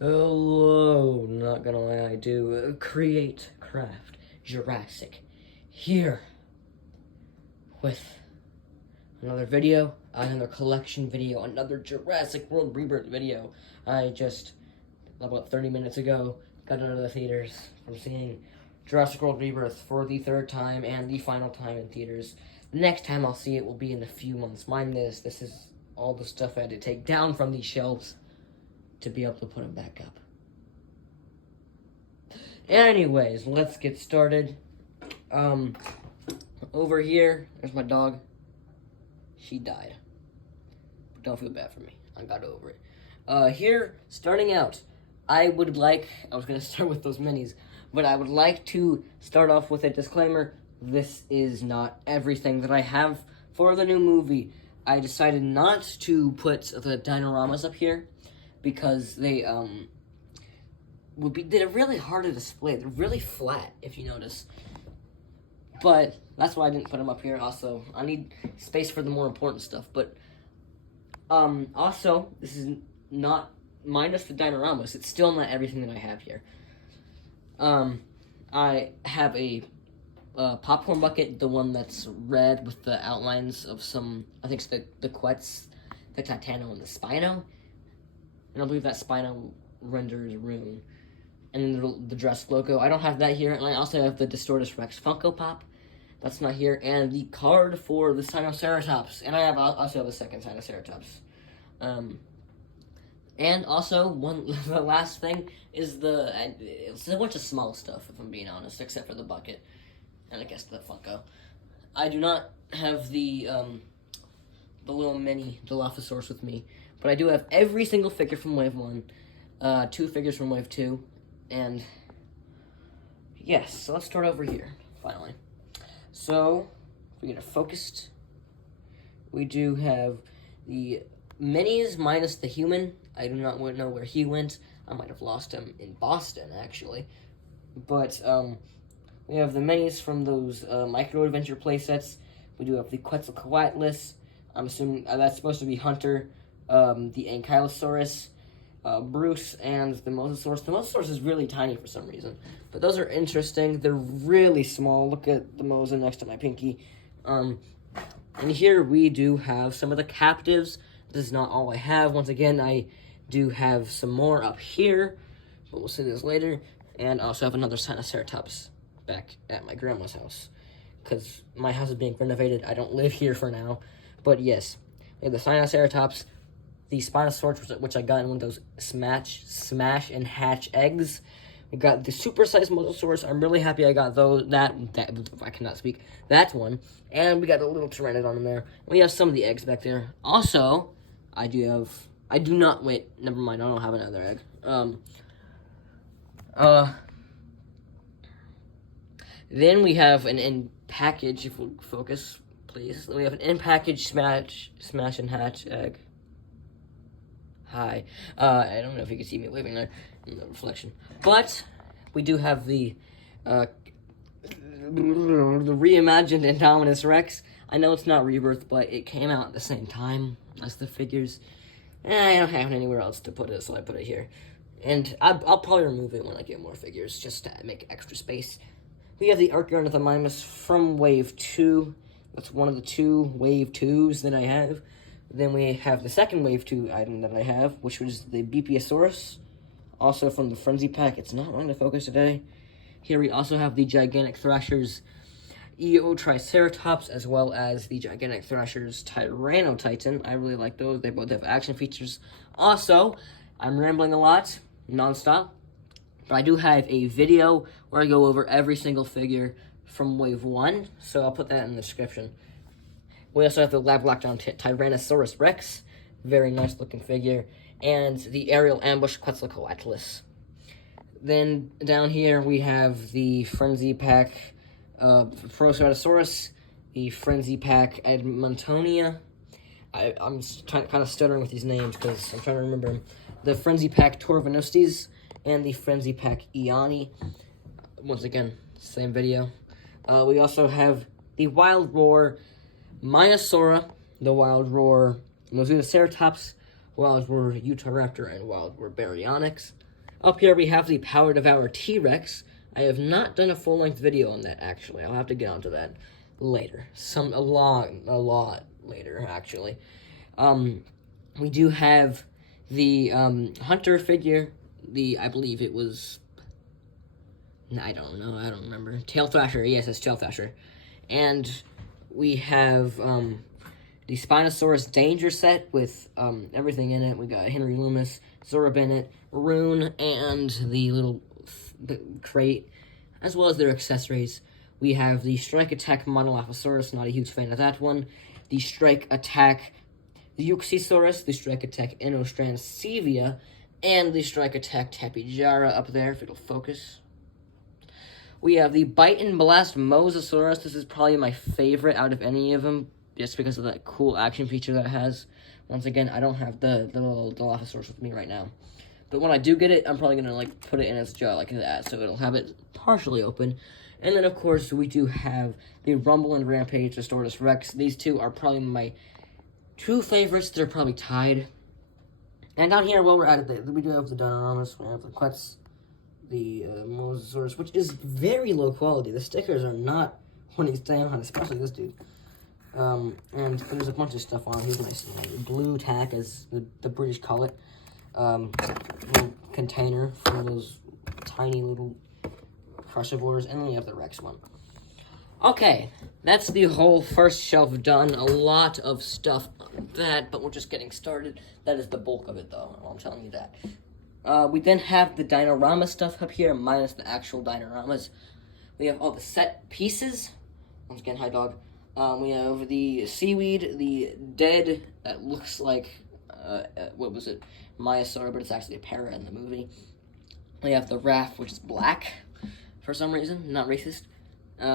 Hello, not gonna lie, I do create craft Jurassic here with another video, another collection video, another Jurassic World Rebirth video. I just, about 30 minutes ago, got out of the theaters from seeing Jurassic World Rebirth for the third time and the final time in theaters. The next time I'll see it will be in a few months. Mind this is all the stuff I had to take down from these shelves to be able to put them back up. Anyways, let's get started. Over here, there's my dog. She died. But don't feel bad for me. I got over it. Here, starting out, I was gonna start with those minis, but I would like to start off with a disclaimer. This is not everything that I have for the new movie. I decided not to put the dinoramas up here because they're really hard to display. They're really flat, if you notice. But that's why I didn't put them up here. Also, I need space for the more important stuff. But also, this is not minus the dinoramas. It's still not everything that I have here. I have a popcorn bucket, the one that's red with the outlines of some, I think it's the Quetz, the Titano, and the Spino. And I believe that Spino renders Rune. And then the Jurassic logo. I don't have that here. And I also have the Distortus Rex Funko Pop. That's not here. And the card for the Sinoceratops. And I also have a second Sinoceratops. And also, the last thing is it's a bunch of small stuff, if I'm being honest, except for the bucket. And I guess the Funko. I do not have the little mini Dilophosaurus with me. But I do have every single figure from Wave 1, 2 figures from Wave 2, and yes, so let's start over here, finally. So, if we get it focused, we do have the minis minus the human. I do not know where he went. I might have lost him in Boston, actually. But, we have the minis from those Micro Adventure playsets. We do have the Quetzalcoatlus. I'm assuming that's supposed to be Hunter. The Ankylosaurus, Bruce, and the Mosasaurus. The Mosasaurus is really tiny for some reason, but those are interesting. They're really small. Look at the Mosa next to my pinky. And here we do have some of the captives. This is not all I have. Once again, I do have some more up here, but we'll see this later. And I also have another Sinoceratops back at my grandma's house, because my house is being renovated. I don't live here for now, but yes, we have the Sinoceratops, the Spinosaurus, which I got in one of those smash and hatch eggs. We got the super-sized Mosasaurus. I'm really happy I got that I cannot speak, that one. And we got a little Pteranodon in there. We have some of the eggs back there. Also, never mind, I don't have another egg. Then we have an in-package, if we'll focus, please. We have an in-package smash and hatch egg. Hi. I don't know if you can see me waving there in the reflection. But we do have the reimagined Indominus Rex. I know it's not Rebirth, but it came out at the same time as the figures. I don't have it anywhere else to put it, so I put it here. And I'll probably remove it when I get more figures, just to make extra space. We have the Archaeornithomimus from Wave 2. That's one of the 2 Wave 2s that I have. Then we have the second Wave 2 item that I have, which was the Beepiosaurus, also from the Frenzy Pack. It's not wanting to focus today. Here we also have the Gigantic Thrashers Eotriceratops, as well as the Gigantic Thrashers Tyrannotitan. I really like those. They both have action features. Also, I'm rambling a lot, nonstop, but I do have a video where I go over every single figure from Wave 1, so I'll put that in the description. We also have the Lab Lockdown Tyrannosaurus Rex, very nice looking figure, and the Aerial Ambush Quetzalcoatlus. Then down here we have the Frenzy Pack Proceratosaurus, the Frenzy Pack Edmontonia. I'm kind of stuttering with these names because I'm trying to remember them. The Frenzy Pack Torvanostes and the Frenzy Pack Iani. Once again, same video. We also have the Wild Roar Maiasaura, the Wild Roar Mosasaurus, Wild were Utahraptor, and wild were Baryonyx. Up here we have the Power Devour T-Rex. I have not done a full-length video on that, actually. I'll have to get onto that later. A lot later, actually. We do have the Hunter figure. I believe it was... I don't know, I don't remember. Tail Thrasher, yes, it's Tail Thrasher. And we have the Spinosaurus Danger set with everything in it. We got Henry Loomis, Zora Bennett, Rune, and the little crate, as well as their accessories. We have the Strike Attack Monolophosaurus, not a huge fan of that one. The Strike Attack Euxiosaurus, the Strike Attack Inostransevia, and the Strike Attack Tapijara up there, if it'll focus. We have the Bite and Blast Mosasaurus. This is probably my favorite out of any of them, just because of that cool action feature that it has. Once again, I don't have the little Dilophosaurus with me right now. But when I do get it, I'm probably going to like put it in its jaw like that, so it'll have it partially open. And then, of course, we do have the Rumble and Rampage Restoratus Rex. These two are probably my two favorites. They're probably tied. And down here, while we're at it, we do have the Dinosaurus. We have the Quetz, the Mosasaurus, which is very low quality. The stickers are not what he's staying on, especially this dude. And there's a bunch of stuff on. Here's nice blue tack, as the British call it. Little container for those tiny little crushivores, and then we have the Rex one. Okay, that's the whole first shelf done. A lot of stuff on that, but we're just getting started. That is the bulk of it, though. I'm telling you that. We then have the Dinorama stuff up here, minus the actual Dinoramas. We have all the set pieces. Once again, hi, dog. We have the seaweed, the dead, that looks like, what was it, Maiasaur, but it's actually a para in the movie. We have the raft, which is black, for some reason, not racist.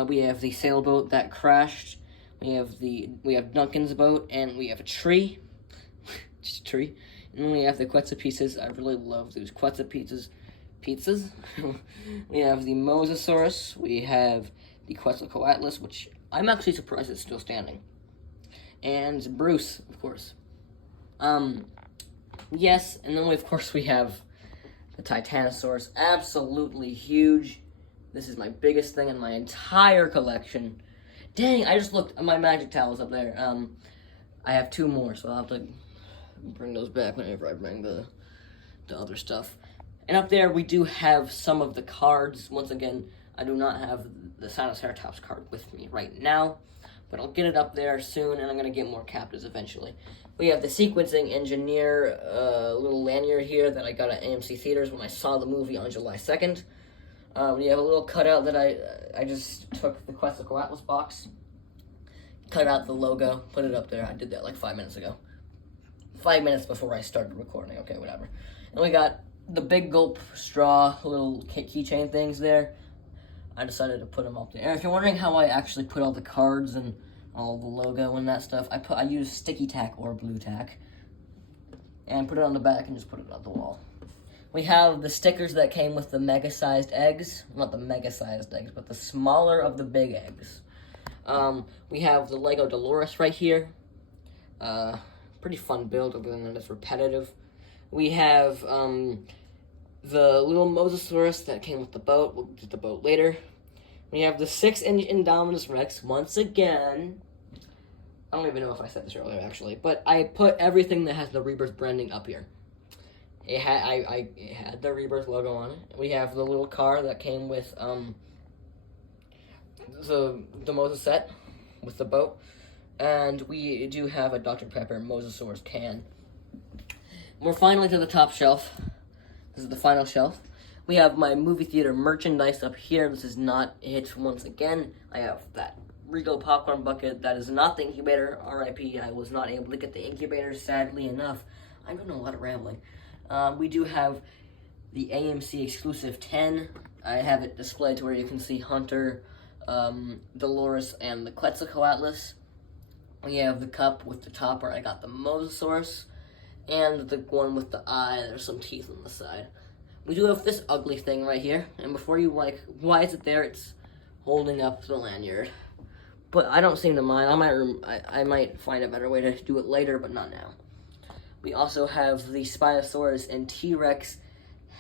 We have the sailboat that crashed. We have Duncan's boat, and we have a tree, just a tree. And then we have the Quetzal pieces. I really love those Quetzal pizzas. We have the Mosasaurus. We have the Quetzalcoatlus, which I'm actually surprised it's still standing. And Bruce, of course. Yes, and then of course we have the Titanosaurus. Absolutely huge. This is my biggest thing in my entire collection. Dang, I just looked. My magic towels up there. I have two more, so I'll have to bring those back whenever I bring the other stuff. And up there, we do have some of the cards. Once again, I do not have the Sinoceratops card with me right now, but I'll get it up there soon, and I'm going to get more captives eventually. We have the Sequencing Engineer little lanyard here that I got at AMC Theaters when I saw the movie on July 2nd. We have a little cutout that I just took the Quetzalcoatlus box, cut out the logo, put it up there. I did that like 5 minutes ago. 5 minutes before I started recording. Okay, whatever. And we got the Big Gulp straw little keychain things there. I decided to put them up there. And if you're wondering how I actually put all the cards and all the logo and that stuff, I used sticky tack or blue tack and put it on the back and just put it on the wall. We have the stickers that came with the mega-sized eggs. Not the mega-sized eggs, but the smaller of the big eggs. We have the Lego Dolores right here. Pretty fun build, other than that it's repetitive. We have the little Mosasaurus that came with the boat. We'll get the boat later. We have the 6-inch Indominus Rex once again. I don't even know if I said this earlier, actually, but I put everything that has the Rebirth branding up here. It had the Rebirth logo on it. We have the little car that came with the Moses set with the boat. And we do have a Dr. Pepper Mosasaurus can. We're finally to the top shelf. This is the final shelf. We have my movie theater merchandise up here. This is not it once again. I have that Regal popcorn bucket. That is not the incubator. RIP. I was not able to get the incubator, sadly enough. I'm doing a lot of rambling. We do have the AMC exclusive 10. I have it displayed to where you can see Hunter, Dolores, and the Quetzalcoatlus. We have the cup with the top where I got the Mosasaurus, and the one with the eye. There's some teeth on the side. We do have this ugly thing right here, and before you like, why is it there? It's holding up the lanyard. But I don't seem to mind. I might find a better way to do it later, but not now. We also have the Spinosaurus and T-Rex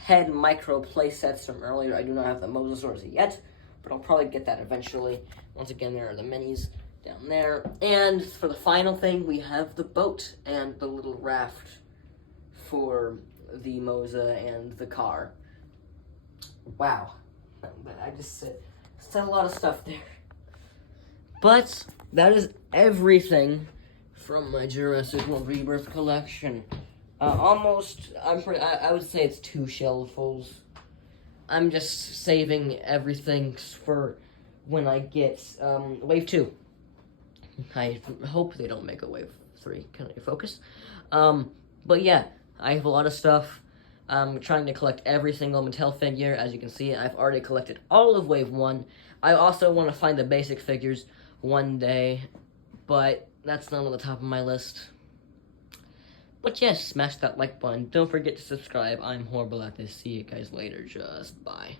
head micro playsets from earlier. I do not have the Mosasaurus yet, but I'll probably get that eventually. Once again, there are the minis down there. And for the final thing, we have the boat and the little raft for the Mosa and the car. Wow. I just said a lot of stuff there. But that is everything from my Jurassic World Rebirth collection. I would say it's 2 shelffuls. I'm just saving everything for when I get Wave 2. I hope they don't make a Wave 3. Can I focus? But yeah, I have a lot of stuff. I'm trying to collect every single Mattel figure. As you can see, I've already collected all of Wave 1. I also want to find the basic figures one day, but that's not on the top of my list. But yes, smash that like button. Don't forget to subscribe. I'm horrible at this. See you guys later. Just bye.